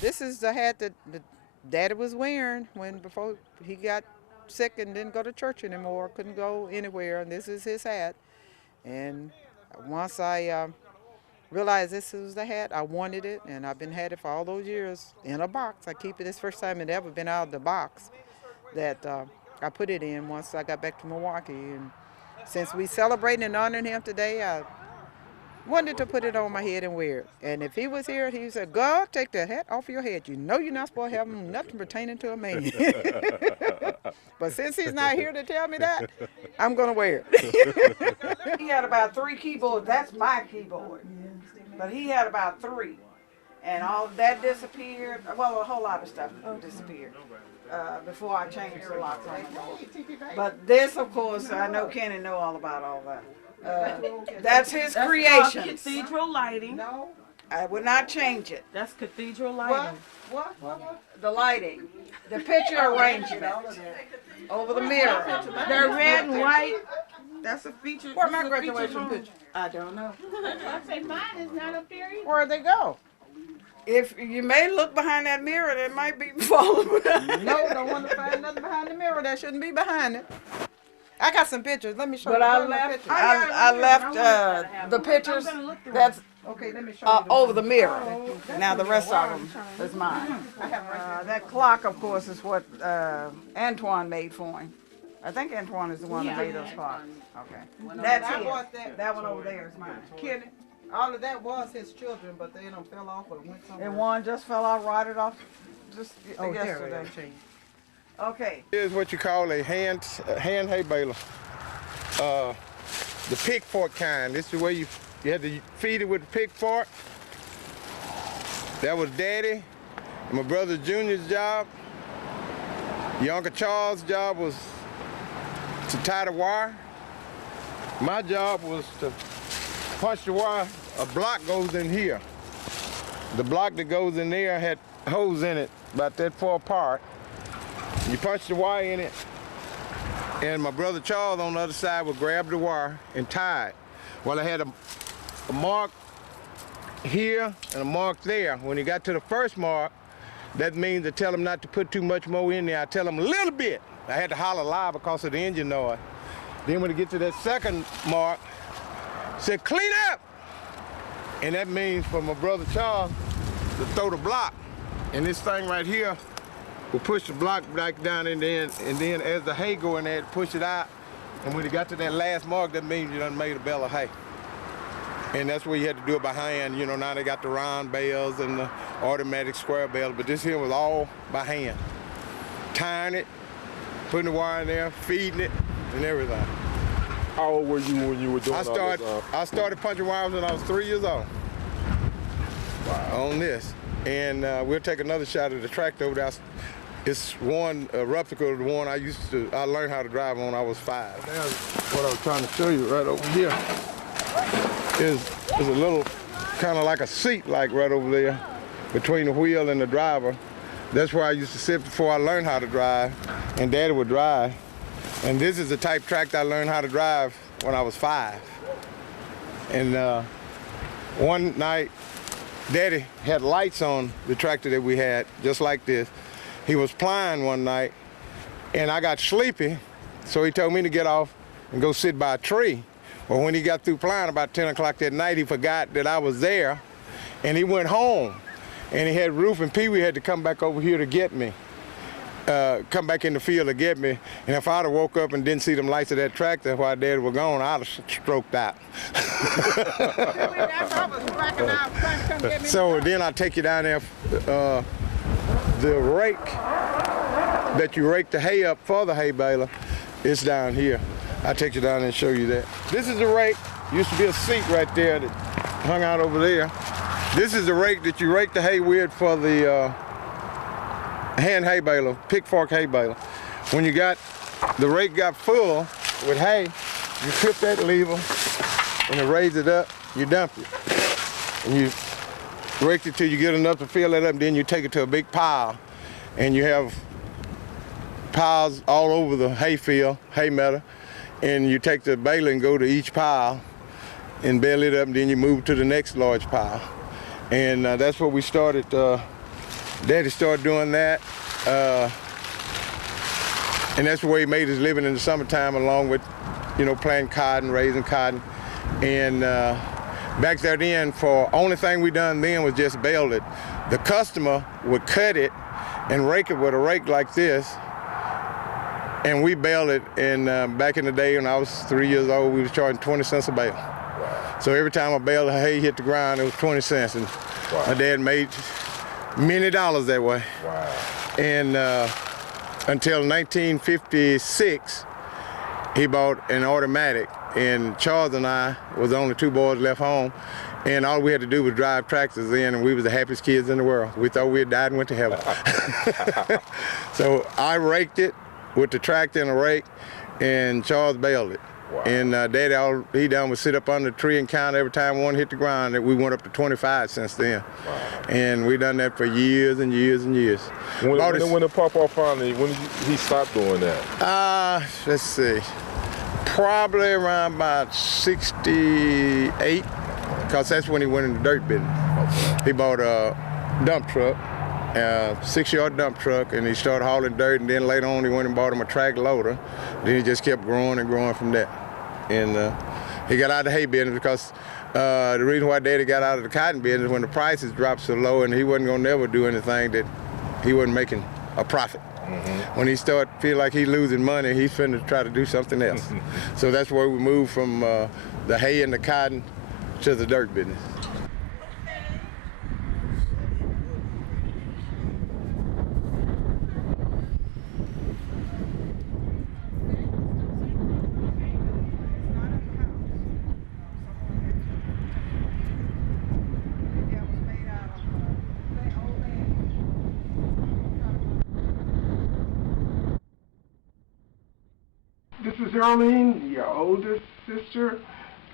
This is the hat that Daddy was wearing before he got sick and didn't go to church anymore, couldn't go anywhere, and this is his hat. And once I realized this was the hat, I wanted it, and I've been had it for all those years in a box. I keep it. This first time it ever been out of the box that I put it in once I got back to Milwaukee. And since we celebrating and honoring him today, I wanted to put it on my head and wear it. And if he was here, he said, "God, take that hat off your head. You know you're not supposed to have nothing pertaining to a man." But since he's not here to tell me that, I'm going to wear it. He had about 3 keyboards. That's my keyboard. But he had about 3. And all of that disappeared. Well, a whole lot of stuff disappeared before I changed the locks on the door. But this, of course, I know Kenny know all about all that. That's his creation. Cathedral lighting. No, I would not change it. That's cathedral lighting. What? The lighting. The picture arrangement. Over the mirror. They're red and white. That's a feature. Where's my graduation picture? I don't know. I say mine is not up there either. Where'd they go? If you may look behind that mirror, they might be falling. No, don't want to find nothing behind the mirror. That shouldn't be behind it. I got some pictures. Let me show you. But I left the pictures. That's okay. Let me show you over the mirror. Now the rest of them is mine. That clock, of course, is what Antoine made for him. I think Antoine is the one that made those clocks. Okay. That's it. That one over there is mine. Kenny. All of that was his children, but they don't fell off or went somewhere. And one just fell off, rotted off just yesterday. Okay. Here's what you call a hand hay baler. The pick fork kind. This is the way you had to feed it with the pick fork. That was Daddy. My brother Junior's job. Your Uncle Charles' job was to tie the wire. My job was to punch the wire. A block goes in here. The block that goes in there had holes in it about that far apart. You punch the wire in it, and my brother Charles on the other side would grab the wire and tie it. Well, I had a mark here and a mark there. When he got to the first mark, that means I tell him not to put too much more in there. I tell him a little bit. I had to holler loud because of the engine noise. Then when he get to that second mark, said, "Clean up!" And that means for my brother Charles to throw the block. And this thing right here will push the block back down in there, and then as the hay go in there, push it out. And when you got to that last mark, that means you done made a bale of hay. And that's where you had to do it by hand. You know, now they got the round bales and the automatic square bales, but this here was all by hand. Tying it, putting the wire in there, feeding it, and everything. How old were you when you were doing all this? I started punching wires when I was 3 years old. Wow. On this. And we'll take another shot at the tractor over there. It's one replica of the one I learned how to drive on when I was 5. That's what I was trying to show you right over here. Is a little kind of like a seat like right over there between the wheel and the driver. That's where I used to sit before I learned how to drive, and Daddy would drive. And this is the type tractor I learned how to drive when I was 5. And one night, Daddy had lights on the tractor that we had, just like this. He was plying one night, and I got sleepy, so he told me to get off and go sit by a tree. Well, when he got through plying about 10 o'clock that night, he forgot that I was there, and he went home. And he had Ruth and Pee Wee had to come back over here to get me, come back in the field to get me. And if I'd have woke up and didn't see them lights of that tractor while Daddy was gone, I'd have stroked out. So then I take you down there, the rake that you rake the hay up for the hay baler, it's down here. I'll take you down and show you that. This is the rake. Used to be a seat right there that hung out over there. This is the rake that you rake the hay with for the hand hay baler, pick fork hay baler. When the rake got full with hay, you flip that lever and it raise it up, you dump it. And you rake it till you get enough to fill it up, and then you take it to a big pile. And you have piles all over the hay field, hay meadow, and you take the baler and go to each pile and bale it up, and then you move to the next large pile. And that's what we started Daddy started doing that. And that's the way he made his living in the summertime, along with, planting cotton, raising cotton. And back there then, for only thing we done then was just baled it. The customer would cut it and rake it with a rake like this, and we baled it. And back in the day when I was 3 years old, we was charging 20 cents a bale. So every time a bale of hay hit the ground, it was 20 cents. And my dad made many dollars that way. Wow. And until 1956, he bought an automatic. And Charles and I was the only two boys left home. And all we had to do was drive tractors in, and we was the happiest kids in the world. We thought we had died and went to heaven. So I raked it with the tractor and a rake, and Charles baled it. Wow. And Daddy, all he done was sit up under the tree and count every time one hit the ground. And we went up to 25 since then. Wow. And we done that for years and years and years. When did Papa finally, when did he stop doing that? Let's see. Probably around about 68, because that's when he went in the dirt business. Okay. He bought a dump truck, a 6-yard dump truck, and he started hauling dirt, and then later on he went and bought him a track loader. Then he just kept growing and growing from that. And he got out of the hay business because the reason why Daddy got out of the cotton business, when the prices dropped so low, and he wasn't gonna never do anything that he wasn't making a profit. When he started feel like he's losing money, he's finna try to do something else. So that's where we moved from the hay and the cotton to the dirt business. This is Earlene, your oldest sister,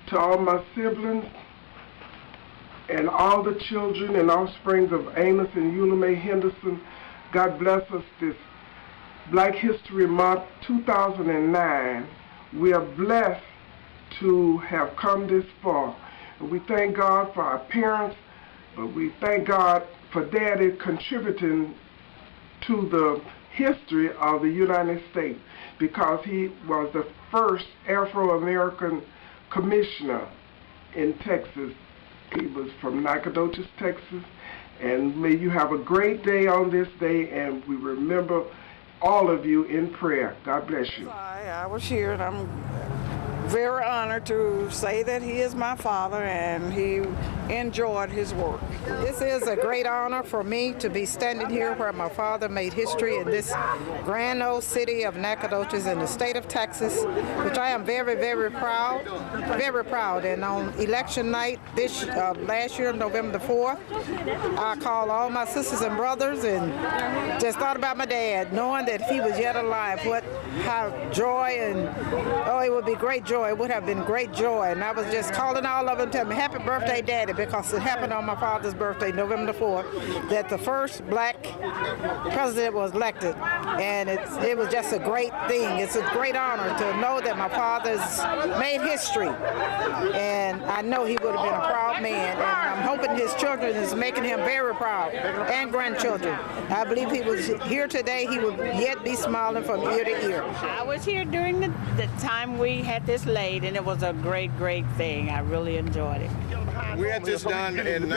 to all my siblings and all the children and offsprings of Amos and Henderson. God bless us this Black History Month 2009. We are blessed to have come this far. And we thank God for our parents, but we thank God for Daddy contributing to the history of the United States, because he was the first Afro-American commissioner in Texas. He was from Nacogdoches, Texas. And may you have a great day on this day, and we remember all of you in prayer. God bless you. I was here, and I'm very honored to say that he is my father, and he enjoyed his work. This is a great honor for me to be standing here where my father made history in this grand old city of Nacogdoches in the state of Texas, which I am very, very proud. Very proud. And on election night last year, November the 4th, I called all my sisters and brothers and just thought about my dad, knowing that if he was yet alive, how joy and, it would be great joy. It would have been great joy. And I was just calling all of them, telling me, happy birthday, Daddy, because it happened on my father's birthday, November the 4th, that the first black president was elected. And it was just a great thing. It's a great honor to know that my father's made history. And I know he would have been a proud man. And I'm hoping his children is making him very proud, and grandchildren. I believe he was here today. He would yet be smiling from ear to ear. I was here during the time we had this laid, and it was a great, great thing. I really enjoyed it. We had this done in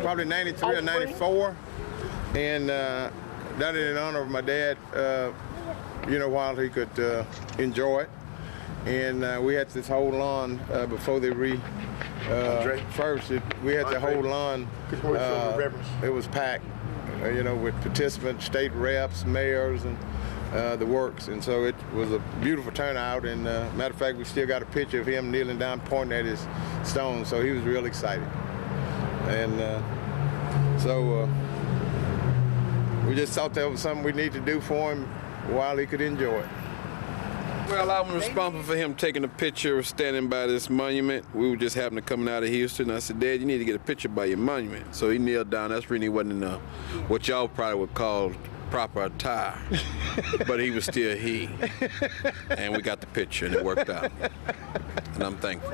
probably 93 or 94, and done it in honor of my dad, while he could enjoy it. And we had this whole lawn before they refurbished it. We had the whole lawn. It was packed, with participants, state reps, mayors, and the works. And so it was a beautiful turnout. And matter of fact, we still got a picture of him kneeling down, pointing at his stone. So he was real excited. And so we just thought that was something we need to do for him while he could enjoy it. Well, I was responsible for him taking a picture of standing by this monument. We were just happening to coming out of Houston. I said, Dad, you need to get a picture by your monument. So he kneeled down. That's really wasn't in what y'all probably would call proper attire. But he was still he. And we got the picture, and it worked out. And I'm thankful.